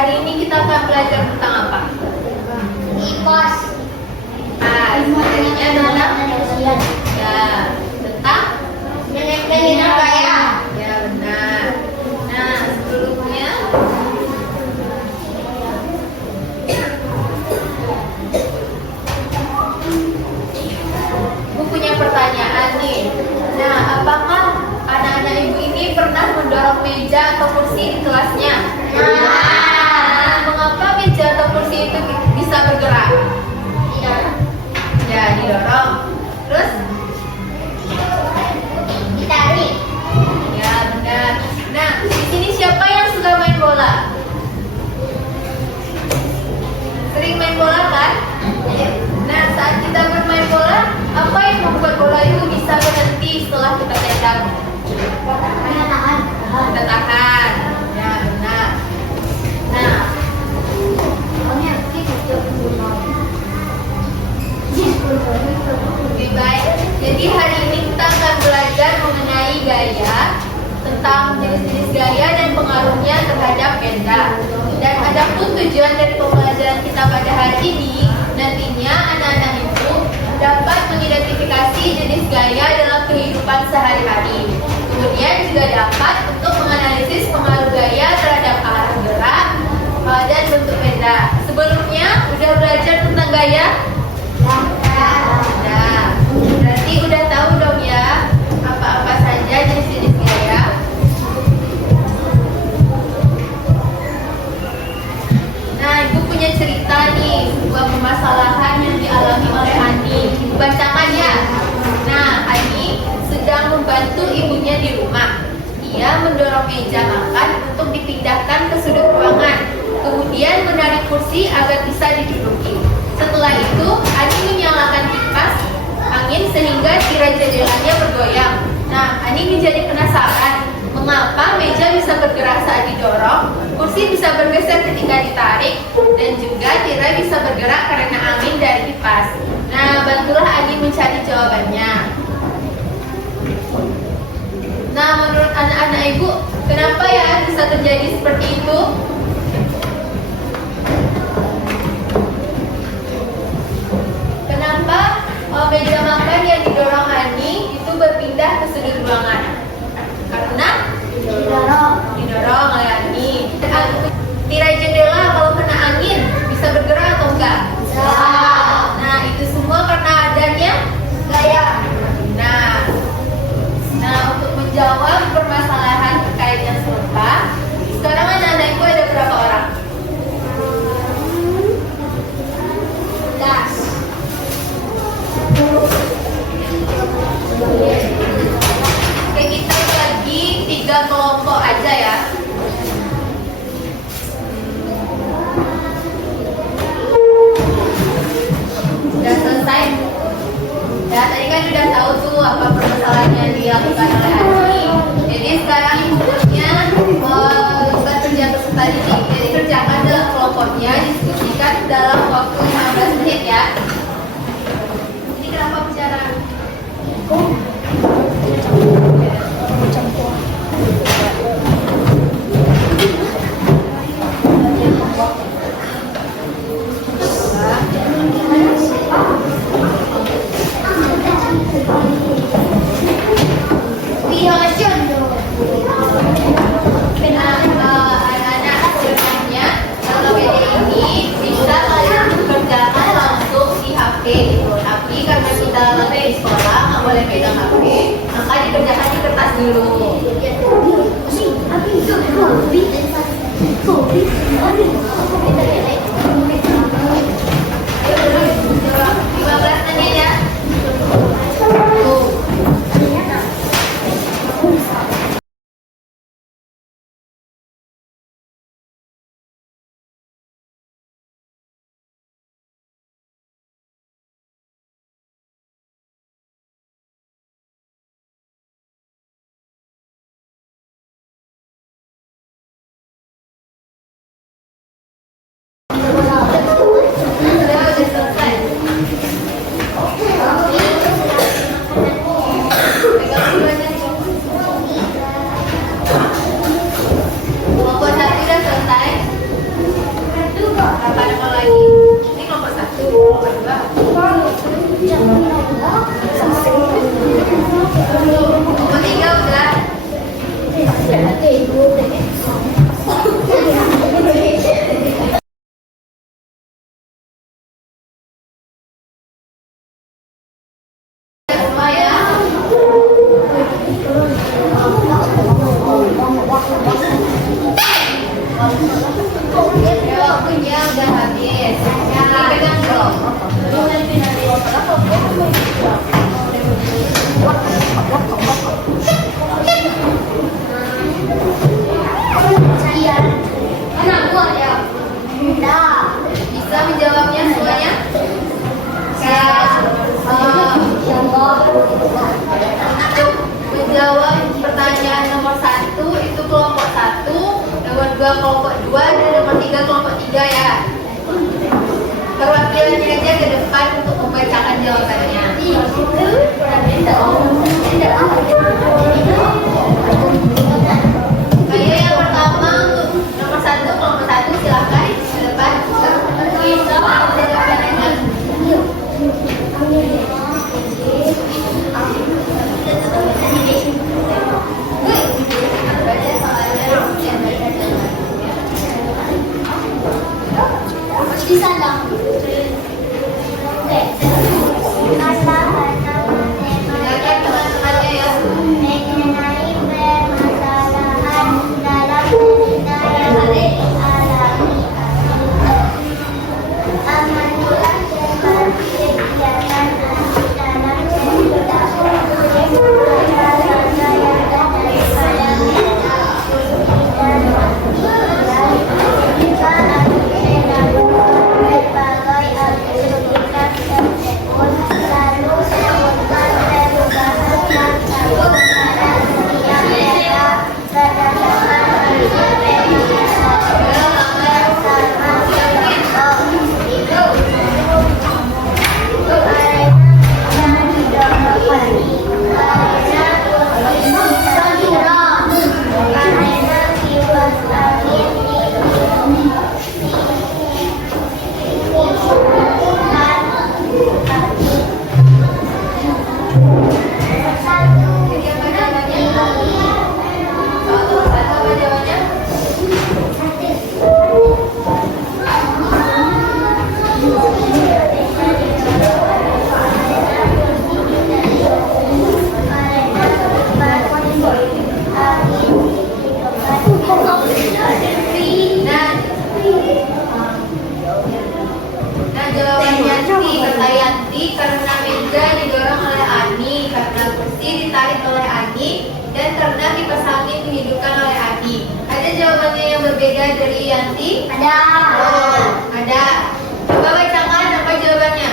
Hari ini kita akan belajar tentang apa? IPAS. Materinya tentang tentang Nenek gaya. ya benar. Nah, sebelumnya Bu punya pertanyaan nih. Nah, apakah anak-anak ibu ini pernah mendorong meja atau kursi di kelasnya? Nah, mengapa meja atau kursi itu bisa bergerak? Ya, didorong. Terus? Ditarik. Ya, benar. Nah, di sini siapa yang suka main bola? Sering main bola kan? Nah, saat kita bermain bola, apa yang membuat bola itu bisa berhenti setelah kita tendang? Kita tahan. Ya, benar. Nah, lebih baik. Jadi hari ini kita akan belajar mengenai gaya, tentang jenis-jenis gaya dan pengaruhnya terhadap benda. Dan adapun tujuan dari pembelajaran kita pada hari ini, nantinya anak-anak ibu dapat mengidentifikasi jenis gaya dalam kehidupan sehari-hari. Kemudian juga dapat untuk menganalisis pengaruh gaya terhadap arah gerak dan bentuk benda. Sebelumnya udah belajar tentang gaya? Nah, berarti udah tahu dong ya apa-apa saja jenis-jenis gaya. Nah, ibu punya cerita nih, sebuah permasalahan yang dialami oleh Ani. Bacakan ya. Nah, Ani sedang membantu ibunya di rumah. Ia mendorong meja makan untuk dipindahkan ke sudut ruangan. Kemudian menarik kursi agar bisa diduduki. Setelah itu, Ani menyalakan kipas angin sehingga tirai jendelanya bergoyang. Nah, Ani menjadi penasaran, mengapa meja bisa bergerak saat didorong, kursi bisa bergeser ketika ditarik, dan juga tirai bisa bergerak karena angin dari kipas. Nah, bantulah Ani mencari jawabannya. Nah, menurut anak-anak ibu, kenapa ya bisa terjadi seperti itu? Kenapa meja makan yang didorong Ani itu berpindah ke sudut ruangan? Karena didorong oleh Ani. Tirai jendela kalau kena angin bisa bergerak atau enggak? Bisa. Nah, itu semua karena adanya Gaya. Nah, untuk menjawab permasalahan terkait yang serupa, sekarang anak-anak ibu ada berapa orang? 10. Oke, kita bagi 3 kelompok aja ya. Udah selesai? Ya, tadi kan udah tahu tuh apa permasalahan yang dilakukan oleh Ani. Jadi sekarang ibunya bukan kerja peserta didik. Jadi kerjakan dalam kelompoknya, diskusikan dalam waktu 15 menit ya. Ini kenapa bicara? satu, kelompok dua. Kelompok tiga udah. Semua ya. Ya, waktunya udah habis. Yang pegang belum? Saya. Anak gua ya. Tidak. Bisa menjawabnya semuanya? Untuk menjawab pertanyaan nomor 1 itu kelompok 1, nomor 2 kelompok 2, dan nomor 3 kelompok 3 ya. Perwakilannya aja ke depan untuk membacakan jawabannya. Ayo yang pertama untuk nomor 1 kelompok 1 silahkan ke depan. Di sana. Silakan teman-temannya ya. Mengenai permasalahan dalam budaya alami amanilah seperti kegiatan dalam Nah, jawabannya Yanti, kata Yanti, karena meja didorong oleh Ani, karena kursi ditarik oleh Ani, dan karena kipas angin dihidupkan oleh Ani. Ada jawabannya yang berbeda dari Yanti? ada. Oh, ada. Coba bacakan apa jawabannya?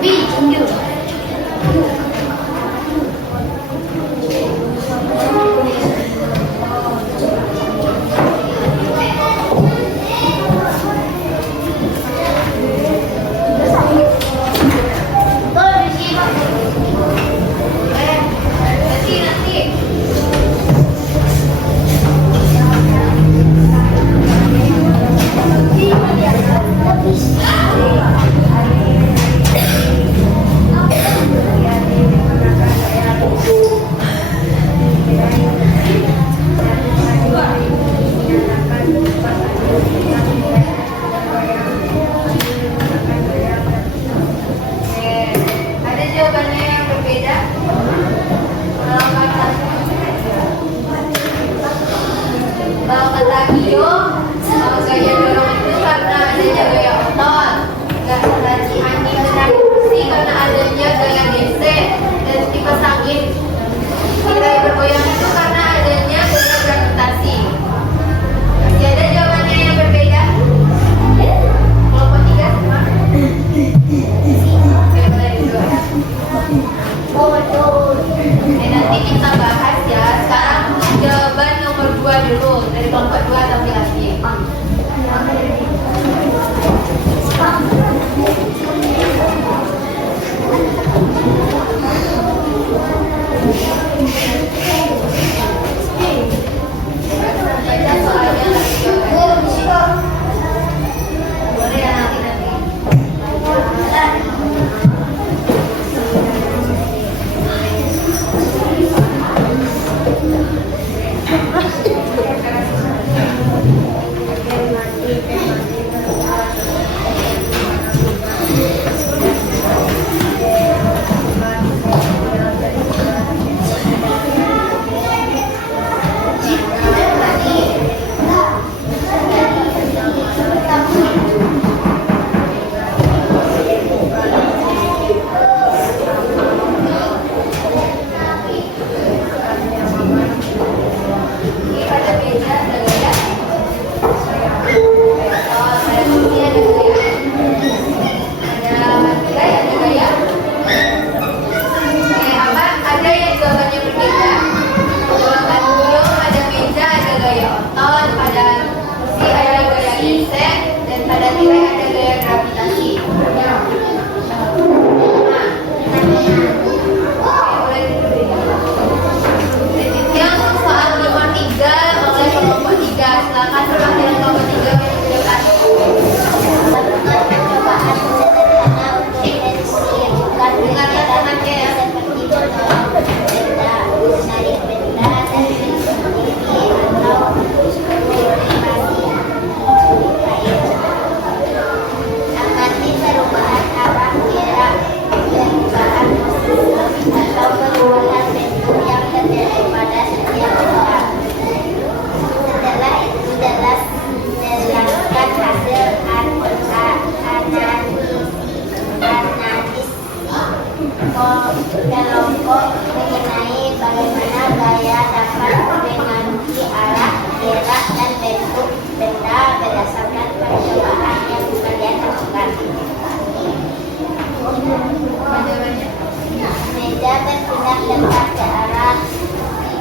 Tinju. Nanti. Ada jawabannya yang berbeda? Kalau kata Gio, gaya dorong itu karena adanya gaya otot. Gak kata Ani menarik kursi karena adanya gaya gesek. Dan kipas angin kita bergoyang itu karena adanya gaya gravitasi. Masih ada jawabannya yang berbeda? Kelompok 3 semua? Daripada itu ya. Nanti kita bahas ya. Sekarang jawaban nomor 2 dulu dari kelompok 2 laki-laki. Baca soalnya lagi jawabannya. Boleh ya nanti. meja ada gaya. Oh, pada kursi ada gaya. Ada tirai ada gaya. Apa? Ada yang jawabannya berbeda. Jawaban beliau pada meja ada gaya otot, pada kursi ada gaya geser, dan pada tirai ada gaya gravitasi. Selanjutnya untuk soal 5-3 oleh kelompok 3. Silakan perwakilan kelompok 3 menunjukkan. Percobaan sederhana untuk mensiapkan kegiatan seperti mendorong benda, menarik benda dari sendiri atau melintasi air. Amati perubahan arah gerak, perubahan posisi atau perubahan bentuk yang terjadi pada setiap benda. Setelah itu jelaskan hasil analisis kelompok mengenai bagaimana gaya dapat mempengaruhi arah, gerak, dan bentuk benda berdasarkan percobaan yang kalian lakukan. Meja berpindah letak ke arah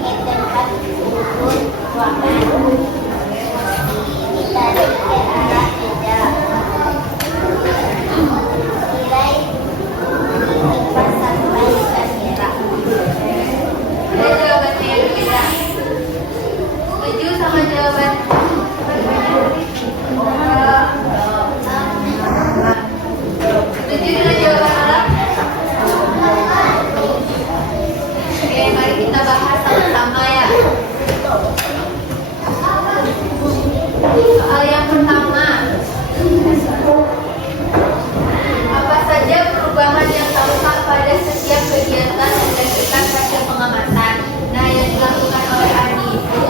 tempat duduk ruangan. Ditarik ke arah meja. Tirai dikipas sampai bergerak. Ada jawabannya yang berbeda. Setuju sama jawaban? Setuju dengan jawaban Alam? Oke, mari kita bahas sama-sama ya. Soal yang pertama, apa saja perubahan yang tampak pada setiap kegiatan berdasarkan hasil pengamatan? Nah, yang dilakukan oleh Adi itu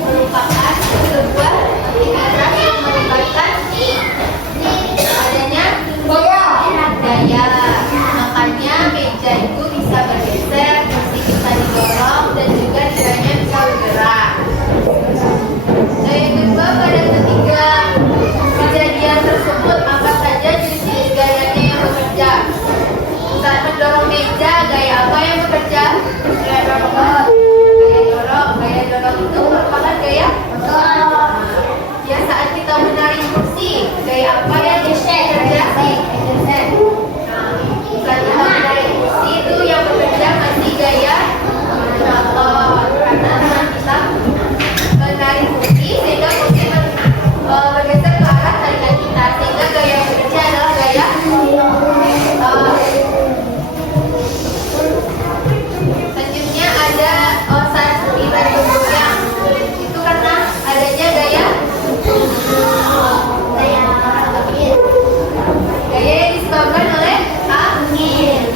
merupakan sebuah aktivitas yang melibatkan adanya gaya. Makanya meja itu bisa bergeser, kursi bisa didorong, dan juga tirainya bisa bergerak. Nah, yang kedua, pada ketiga kejadian tersebut apa saja jenis gayanya yang bekerja? Saat mendorong meja, gaya apa yang bekerja? Gaya dorong. Gaya dorong itu merupakan gaya. Ya, saat kita menarik kursi, gaya apa yang bekerja? Nah, saat kita menarik kursi itu yang bekerja masih gaya motor, karena saat kita menarik kursi sehingga kursi bergeser ke arah tarikan kita, sehingga gaya yang bekerja adalah gaya motor. Selanjutnya ada saat tirai bergoyang, itu karena adanya gaya yang disebabkan oleh angin.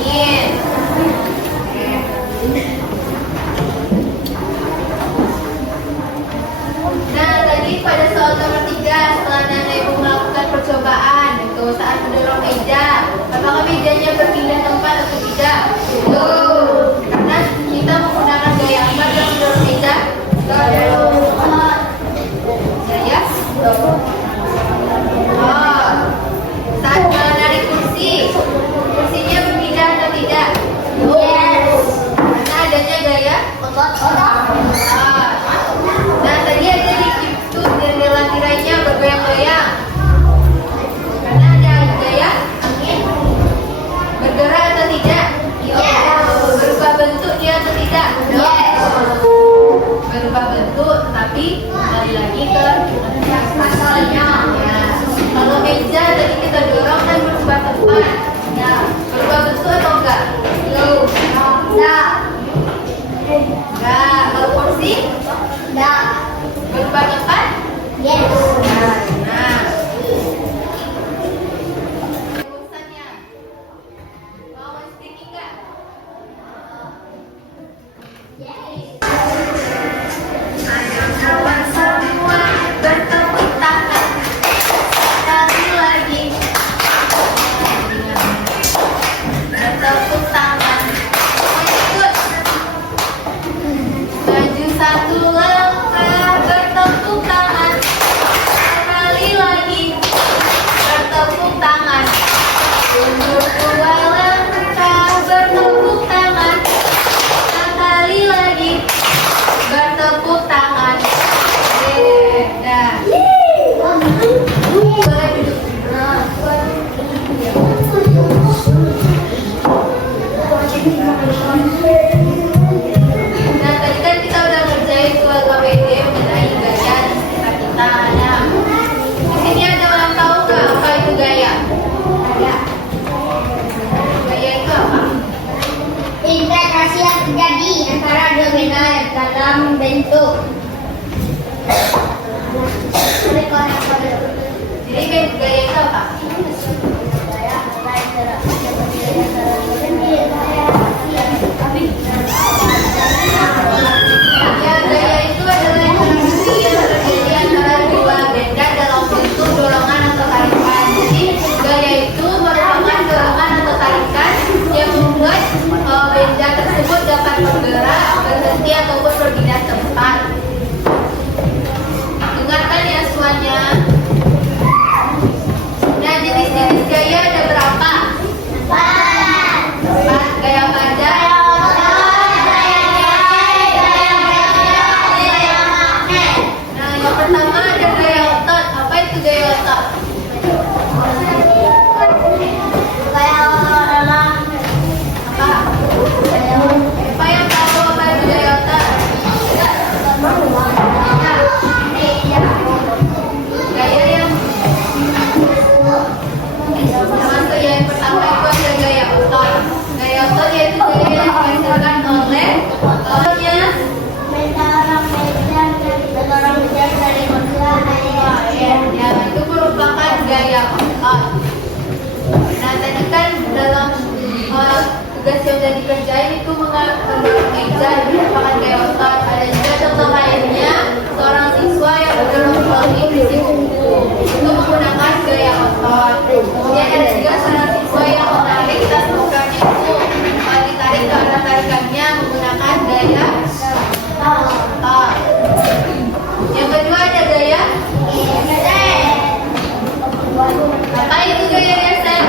Nah, tadi pada soal nomor 3 setelah Nana Ibu melakukan percobaan itu saat mendorong meja, apakah mejanya berpindah tempat atau tidak? Karena kita menggunakan gaya apa dalam mendorong meja? Gaya saat menarik kursi, kursinya berpindah atau tidak? Karena adanya gaya Nah, tadi ada di situ jendela tirainya bergoyang-goyang karena ada gaya angin. Bergerak atau tidak? Berubah bentuk dia atau tidak? Berubah bentuk, tapi kembali lagi ke asalnya. Ya. Kalau meja tadi kita dorong dan berubah tempat. Ya. Berubah bentuk atau enggak? Enggak. Kalau kursi? Enggak. Berubah tempat? Yes. Nah. Urusannya. Mau speaking enggak? Ayo kawan semua bertepuk tangan sekali lagi. Bertepuk tangan. Ikut. Maju satu langkah bertepuk Jadi gaya itu apa? Ya, gaya itu adalah interaksi yang terjadi antara dua benda dalam bentuk dorongan atau tarikan. Jadi gaya itu merupakan dorongan atau tarikan yang membuat benda tersebut dapat bergerak, berhenti ataupun berpindah tempat. Dengarkan ya semuanya. Nah, jenis-jenis gaya ada berapa? Empat. Gaya pada. Nah, yang pertama ada gaya otot. Apa itu gaya otot? Apa? Siapa yang tahu apa itu gaya otot? Gaya yang termasuk yang pertama itu ada gaya otot. Gaya otot yaitu gaya yang dihasilkan oleh otornya. Ya, itu merupakan gaya otot. Nah, tadi kan dalam tugas yang sudah dikerjain itu mendorong meja, itu merupakan gaya otot. Ada juga contoh lainnya, seorang siswa yang mendorong trolley berisi buku, itu menggunakan gaya otot. Kemudian ada juga seorang siswa yang menarik tas bukunya itu, ditarik ke arah tarikannya menggunakan gaya otot. Yang kedua ada gaya apa itu gaya geser?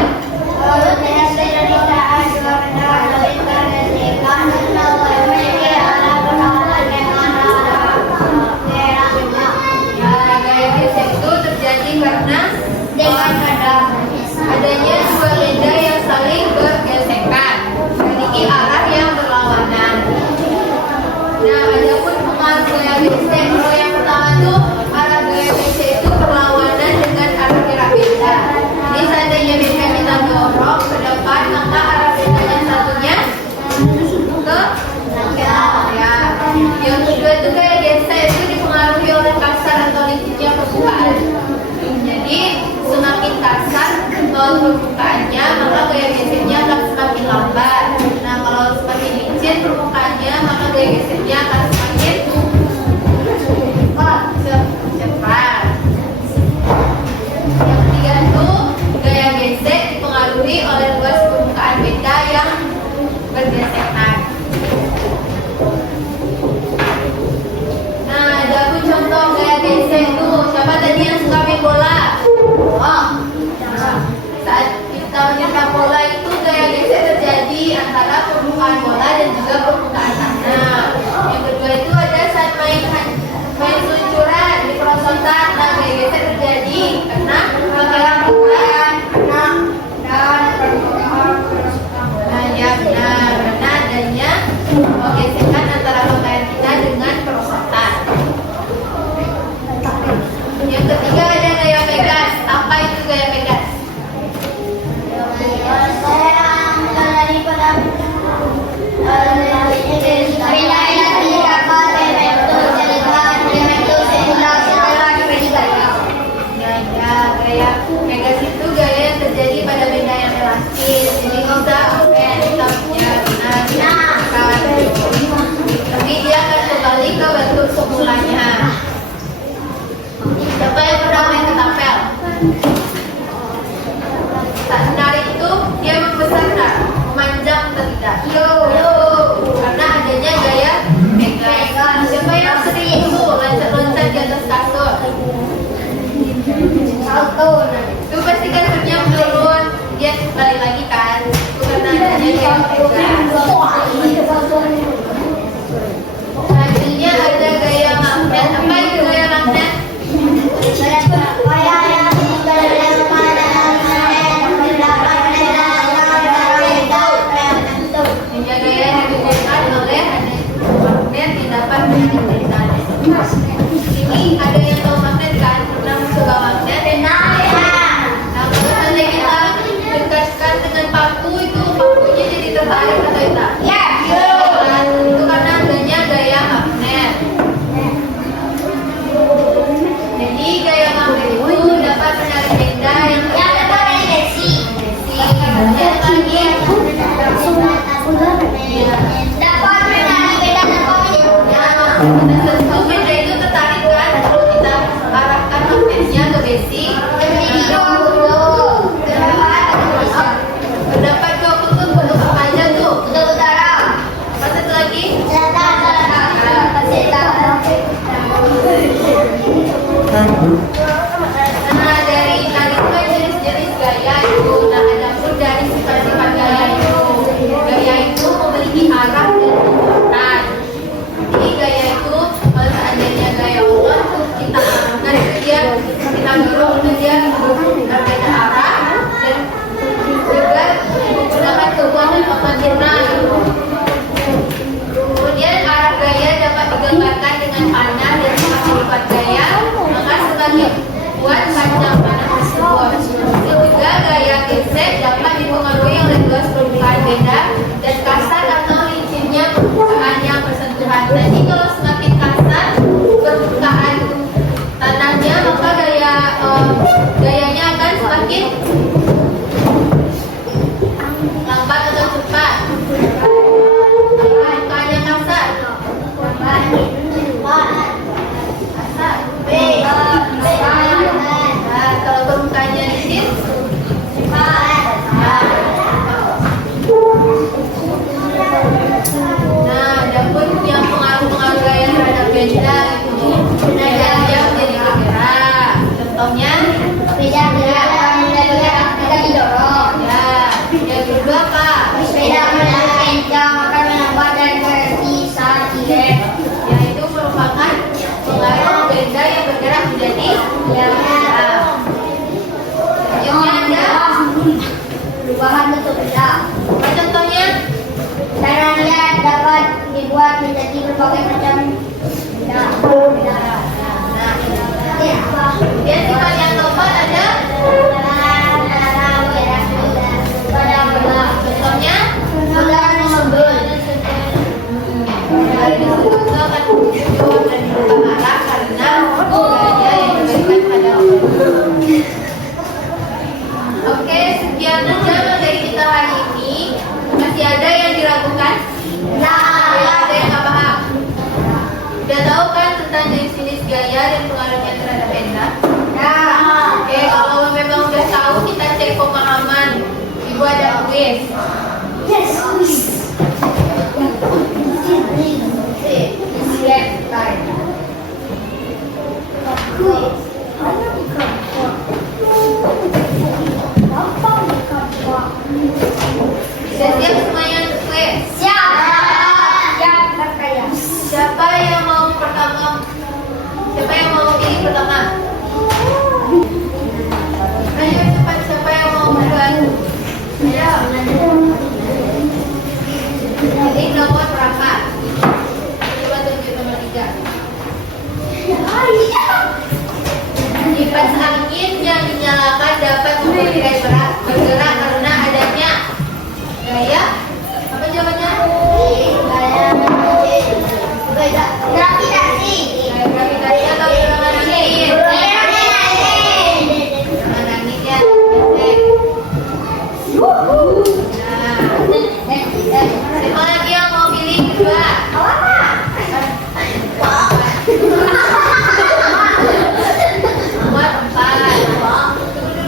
Kalau benda itu tertarik kan, kalau kita arahkan magnetnya ke basic. Pendapat kau untuk aja tuh. Apa satu lagi? Nah, dari tadi itu kan jenis-jenis gaya itu. Nah, ada pun dari sifat-sifat gaya itu. Gaya itu memiliki arah dan tujuan. Jadi gaya itu kalau seandainya gaya Allah kita arahkan ke dia, kita dorong ke dia berbeda arah dan juga menggunakan kekuatan otot kita. Kemudian arah gaya dapat digambarkan dengan panah dan sifat gaya, maka semakin kuat panjang panah tersebut. Dan juga gaya gesek dapat dipengaruhi oleh dua permukaan beda dan kasar atau licinnya permukaan yang bersentuhan. Jadi kalau semakin kasar permukaan tanahnya, maka gayanya akan semakin lambat atau cepat. Permukaannya kasar. Nah, kalau permukaannya licin, nah, ada pun yang pengaruh-pengaruh gaya terhadap benda itu. Nah, dia menjadi bergerak. Contohnya, ya, yang kedua apa? Yaitu merupakan pengaruh benda yang bergerak menjadi selanjutnya ada perubahan bentuk benda. apa contohnya? Caranya dapat dibuat menjadi berbagai macam benda. Nah, kemudian sifat yang keempat ada contohnya dari disebut itu akan muncul dan berubah arah karena gaya yang diberikan pada Allah. Oke, sekian aja materi kita hari ini. Masih ada yang diragukan? Ya, ada yang nggak paham? Udah tahu kan tentang jenis-jenis gaya dan pengaruhnya terhadap benda? Ya. Oke, kalau memang udah tahu, kita cek pemahaman. Ibu ada kuis. Yes, please. Sudah siap semuanya untuk kuis? Siapa Siapa yang mau pertama? Siapa yang mau pilih pertama? Ayo cepat, siapa yang mau duluan? Ayo. Pilih nomor berapa? Coba tunjuk nomor 3. Kipas angin yang dinyalakan dapat membuat gaya bergerak karena adanya gaya. Apa jawabannya? Gravitasi. Gaya gravitasi atau dorongan angin? Dorongan angin ya. Nah, siapa lagi yang mau pilih kedua? Nomor 4. Tunggu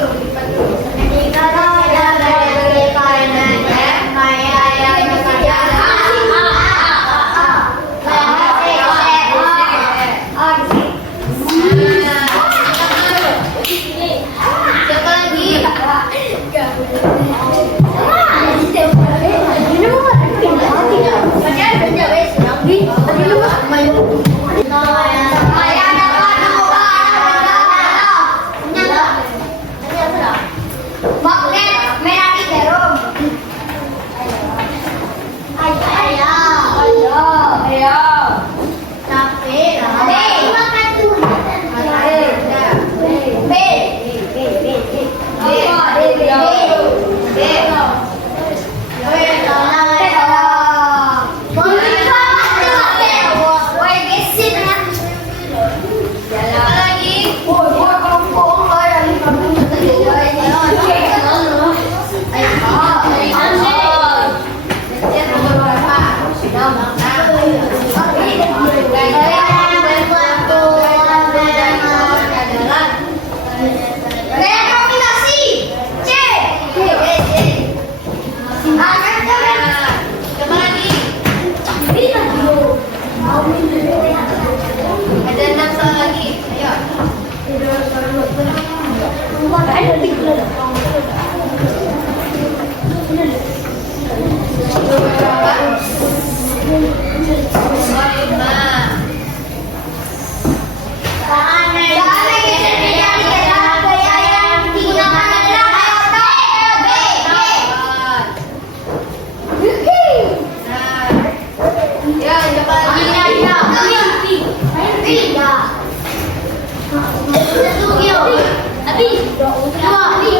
Abi, abi,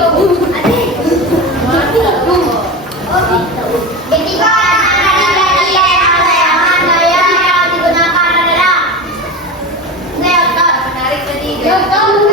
ketika daya yang digunakan adalah Menarik tadi. kamu